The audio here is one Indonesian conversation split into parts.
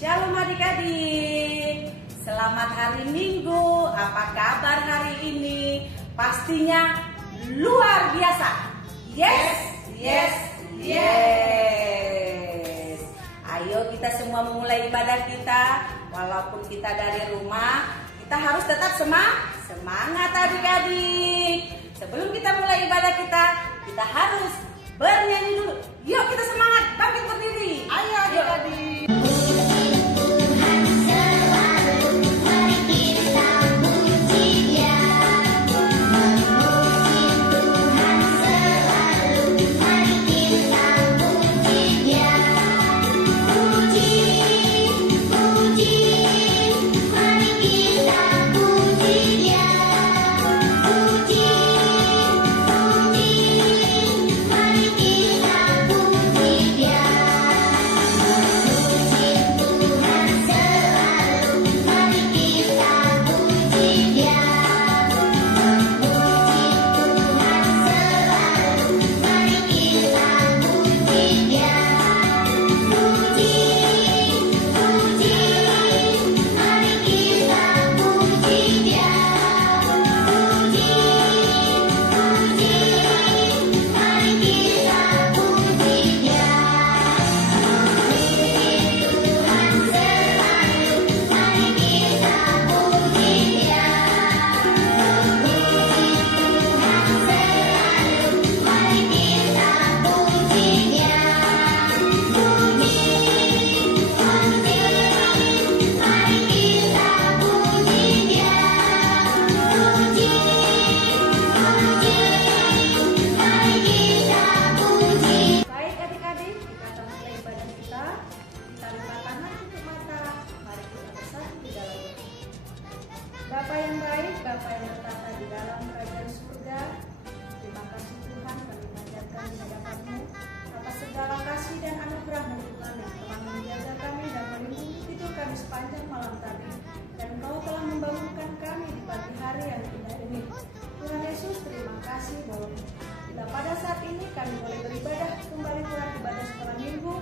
Shalom adik-adik, selamat hari Minggu. Apa kabar hari ini? Pastinya luar biasa. Yes. Ayo kita semua memulai ibadah kita. Walaupun kita dari rumah, kita harus tetap semangat adik-adik. Sebelum kita mulai ibadah kita harus bernyanyi dulu. Yuk kita semangat, bangkit berdiri. Ayo adik-adik. Bapa yang baik, Bapa yang bertata di dalam kerajaan surga, terima kasih Tuhan kami panjatkan di hadapan-Mu atas segala kasih dan anugerah-Mu Tuhan yang telah menjaga kami dan melindungi tidur kami sepanjang malam tadi, dan Engkau telah membangunkan kami di pagi hari yang indah ini. Tuhan Yesus, terima kasih bahwa bila pada saat ini kami boleh beribadah kembali Tuhan ibadah setelah minggu,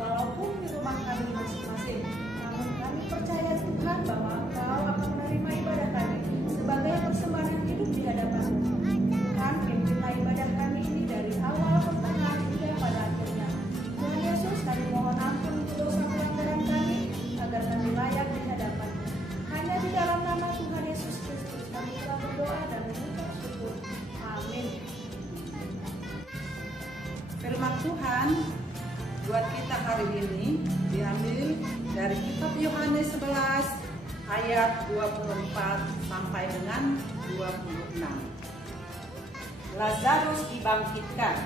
walaupun di rumah kami masing-masing. Namun kami percaya Tuhan bahwa Engkau akan menerima ibadah kami sebagai persembahan yang hidup di hadapan-Mu. Tuhan, pimpinlah ibadah kami ini dari awal pertengahan hingga pada akhirnya. Tuhan Yesus, kami mohon ampun untuk dosa pelanggaran kami agar kami layak di hadapan-Mu. Hanya di dalam nama Tuhan Yesus Kristus kami telah berdoa dan mengucap syukur. Amin. Firman Tuhan buat kita hari ini diambil dari kitab Yohanes 11 ayat 24 sampai dengan 26. Lazarus dibangkitkan.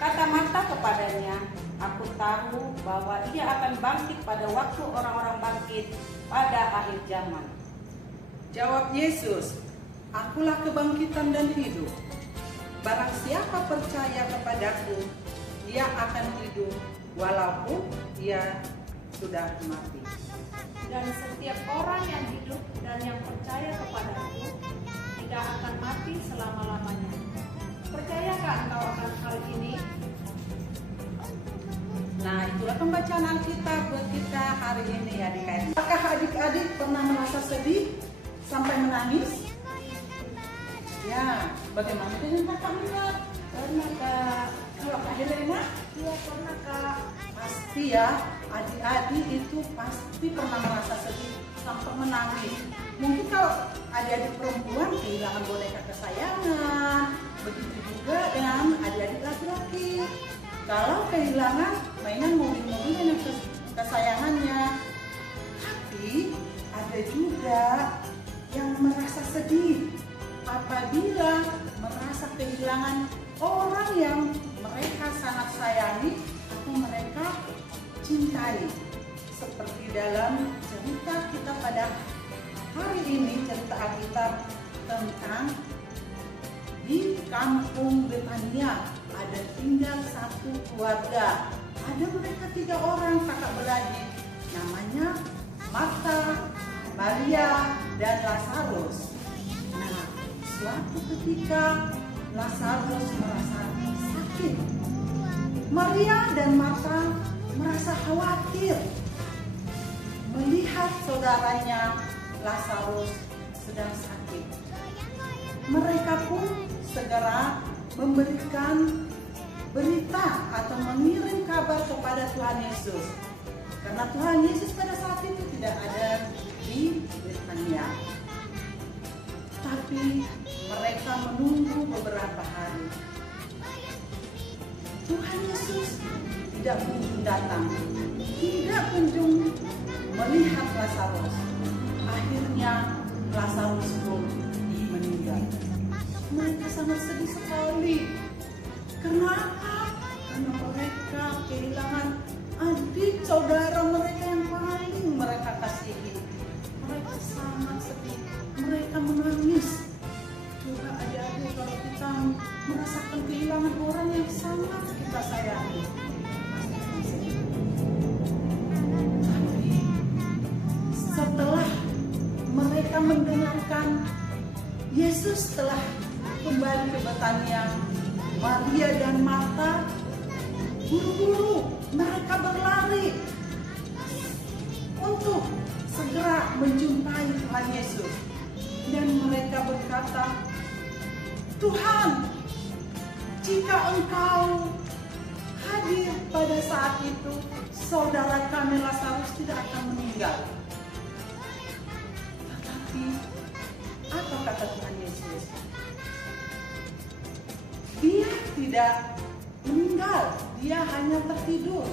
Kata Marta kepadanya, "Aku tahu bahwa ia akan bangkit pada waktu orang-orang bangkit pada akhir zaman." Jawab Yesus, "Akulah kebangkitan dan hidup. Barang siapa percaya kepadaku, ia akan hidup walaupun ia sudah mati. Dan setiap orang yang hidup dan yang percaya kepadaku tidak akan mati selama-lamanya. Percayakah engkau akan hal ini?" Nah, itulah pembacaan Alkitab buat kita hari ini adik-adik. Apakah adik-adik pernah merasa sedih sampai menangis? Ya, bagaimana dengan kakak Mila? Pernah Kak? Kalau Kak Helena? Iya pernah Kak. Pasti ya, adik-adik itu pasti pernah merasa sedih sampai menangis. Mungkin kalau adik-adik perempuan kehilangan boneka kesayangan, begitu juga dengan adik-adik laki-laki. Kalau kehilangan mainan mobil-mobilan yang kesayangannya. Tapi ada juga yang merasa sedih apabila merasa kehilangan orang yang mereka sangat sayangi atau mereka cintai. Seperti dalam cerita kita pada hari ini, cerita Alkitab tentang di kampung Betania ada tinggal satu keluarga. Ada mereka 3 orang kakak beradik, namanya Marta, Maria, dan Lazarus. Nah, suatu ketika Lazarus merasa sakit. Maria dan Marta merasa khawatir. melihat saudaranya Lazarus sedang sakit. Mereka pun segera memberikan berita atau mengirim kabar kepada Tuhan Yesus. Karena Tuhan Yesus pada saat itu tidak ada di Betania. Tapi mereka menunggu beberapa hari. Tuhan Yesus tidak kunjung datang, tidak kunjung melihat Lazarus. Akhirnya Lazarus pun meninggal. Mereka sangat sedih sekali. Kenapa? Karena mereka kehilangan adik saudara mereka yang paling mereka kasihi. Mereka sangat sedih. Mereka menangis. Coba adik-adik kalau kita merasakan kehilangan orang yang sangat kita sayangi. Tapi setelah mereka mendengarkan Yesus telah kembali ke Betania, Maria dan Marta buru-buru mereka berlari untuk segera menjumpai Tuhan Yesus. Dan mereka berkata, Tuhan, jika Engkau hadir pada saat itu, saudara kami Lazarus tidak akan meninggal. Tetapi apa kata Tuhan Yesus? Dia tidak meninggal, dia hanya tertidur.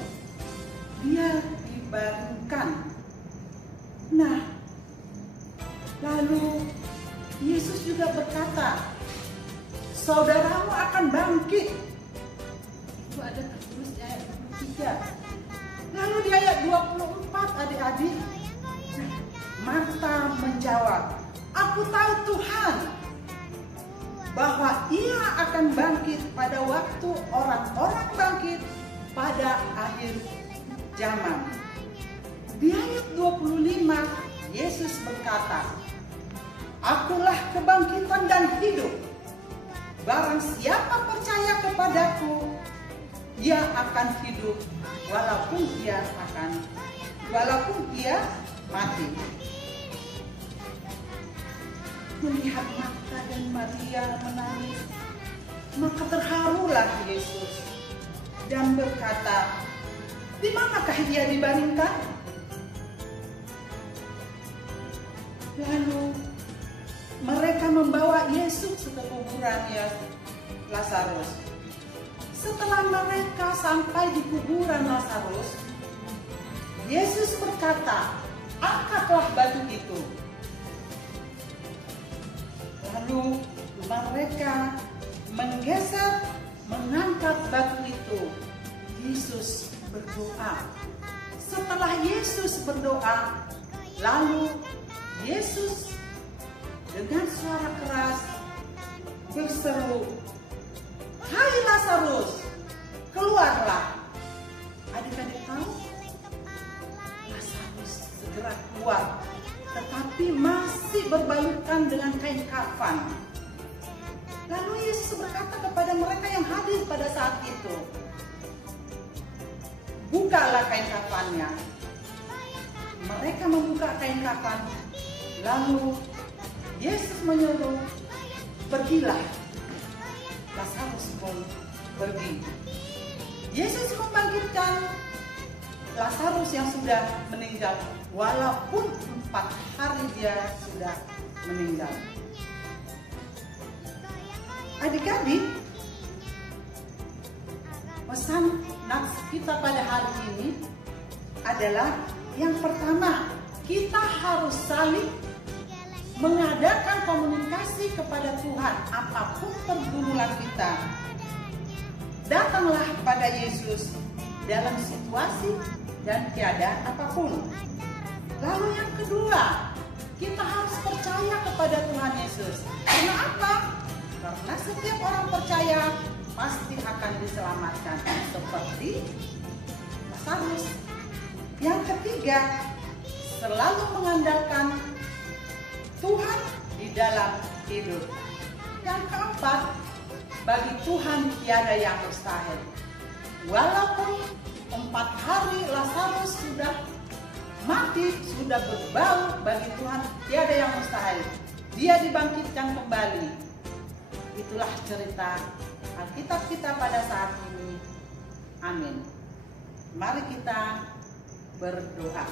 Dia dibaringkan. Nah, lalu Yesus juga berkata, saudaramu akan bangkit. Itu ada tertulis di ayat 23. Lalu di ayat 24, adik-adik, Marta menjawab, aku tahu Tuhan, bahwa ia akan bangkit pada waktu orang-orang bangkit pada akhir zaman. Di ayat 25, Yesus berkata, akulah kebangkitan dan hidup. Barang siapa percaya kepadaku, ia akan hidup walaupun ia mati. Melihat Marta dan Maria menangis, maka terharulah Yesus dan berkata, di manakah dia dibaringkan? Lalu mereka membawa Yesus ke kuburan Lazarus. Setelah mereka sampai di kuburan Lazarus, Yesus berkata, angkatlah batu itu. Lalu mereka mengangkat batu itu. Yesus berdoa. Setelah Yesus berdoa, lalu Yesus dengan suara keras berseru, hai Lazarus, keluarlah. Adik-adik tahu? Lazarus segera keluar, tetapi masih berbalukan dengan kain kafan. Lalu Yesus berkata kepada mereka yang hadir pada saat itu, bukalah kain kafannya. Mereka membuka kain kafan. Lalu Yesus menyuruh, pergilah. Lazarus pun pergi. Yesus membangkitkan Lazarus yang sudah meninggal, walaupun 4 hari dia sudah meninggal. Adik-adik, pesan nats kita pada hari ini adalah yang pertama, kita harus saling mengadakan komunikasi kepada Tuhan apapun pergumulan kita. Datanglah pada Yesus dalam situasi dan keadaan apapun. Lalu yang kedua, kita harus percaya kepada Tuhan Yesus. Karena apa? Karena setiap orang percaya pasti akan diselamatkan, seperti Lazarus. Yang ketiga, selalu mengandalkan Tuhan di dalam hidup. Yang keempat, bagi Tuhan tiada yang mustahil. Walaupun 4 hari Lazarus sudah Mati sudah berbau bagi Tuhan, tiada yang mustahil. Dia dibangkitkan kembali. Itulah cerita Alkitab kita pada saat ini. Amin. Mari kita berdoa.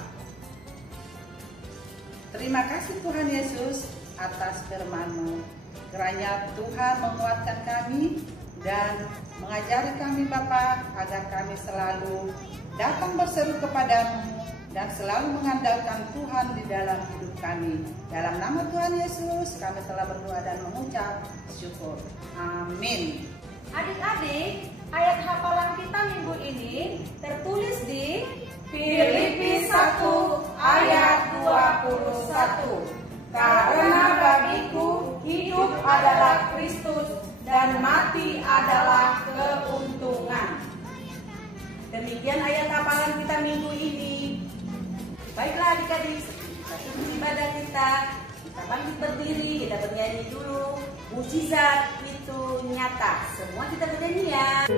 Terima kasih Tuhan Yesus atas firman-Mu. Kiranya Tuhan menguatkan kami dan mengajari kami Bapa, agar kami selalu datang berseru kepadamu dan selalu mengandalkan Tuhan di dalam hidup kami. Dalam nama Tuhan Yesus kami telah berdoa dan mengucap syukur. Amin. Adik-adik, ayat hafalan kita minggu ini tertulis di Filipi 1 ayat 21. Karena bagiku hidup adalah Kristus dan mati adalah keuntungan. Demikian ayat hafalan kita minggu ini. Baiklah adik-adik, sebelum ibadah kita bangkit berdiri, kita bernyanyi dulu. Mukjizat itu nyata. Semua kita bernyanyi ya.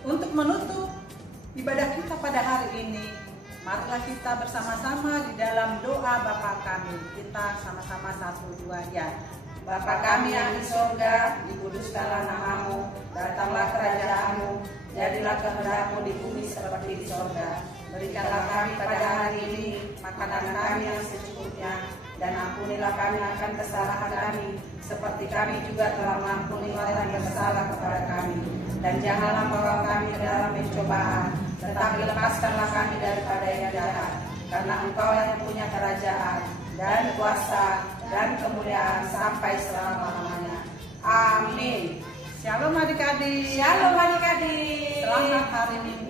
Untuk menutup ibadah kita pada hari ini, marilah kita bersama-sama di dalam doa Bapa kami. Kita sama-sama 1, 2 ya. Bapa kami yang di sorga, dikuduskanlah namamu, datanglah kerajaanmu, jadilah kehendak-Mu di bumi seperti di sorga. Berikanlah kami pada hari ini makanan kami yang secukupnya, dan ampunilah kami akan kesalahan kami, seperti kami juga telah mengampuni orang yang bersalah kepada kami. Dan janganlah membawa kami ke dalam pencobaan, tetapi lepaskanlah kami daripada yang jahat. Karena Engkau yang punya kerajaan, dan kuasa, dan kemuliaan sampai selama-lamanya. Amin. Shalom adik-adik. Shalom adik-adik. Selamat hari Minggu.